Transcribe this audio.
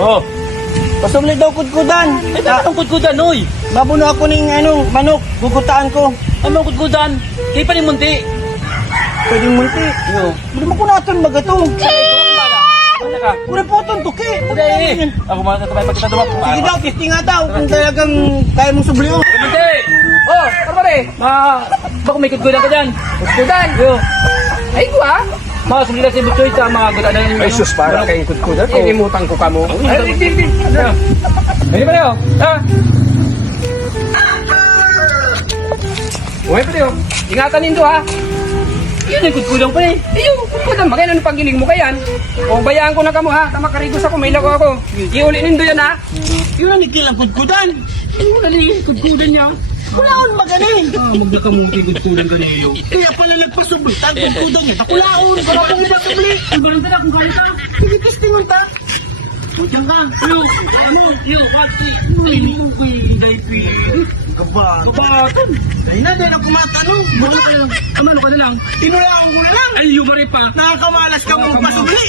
Oh. Pasubli daw kudkudan. Eh, bakit ang kudkudan, oy? Babuno ako ng manok, gugutaan ko. Ano ang kudkudan? Kaya pa ni Munti. Pwedeng multi. Yo. Hindi mo ko natin magato. Ano ka? Pura po itong tuki. Okay. Ako mga natabay pagkita dumap. Sige daw, testing nga daw kung talagang kaya mong subli. Munti! Oh, karpare! Baka may kudkudan ka dyan. Kudkudan? Yo. Ay, ko ah. Mga sumili na si Butchoy sa mga gudaan na yung... Ay, sus, para kayong kudkudan. Ilimutan ko ka mo. Ay, hindi. Hindi pa rin, ha? Uy, pwede, ingatan nindo, ha? Yun ang kudkudan pa eh. Iyo, kudkudan, magayon ano paggiling mo kayan? O, bayaan ko na ka mo, ha? Tama karigos ako, may lako ako. Iuli nindo yan, ha? Yun ang ikilang kudkudan. Ano mo nali? Kudkudan niya. Wala akong magaling. Magdakamuti kudkudan ka niyo. Kaya pala nagpasubli. Ang kudkudan niya. Takulaon. Wala akong ibasubli. Ang barang tala kung kaya ka. Sige, testing mo ta. Diyan ka. Yo, pati. Ay, uy, daypi. Aba. Kabaton. Dahil na, dahil ako matanong. Ano ka na lang? Inulaan mo na lang. Ay, yung mari pa. Nakakamalas ka mong pasubli.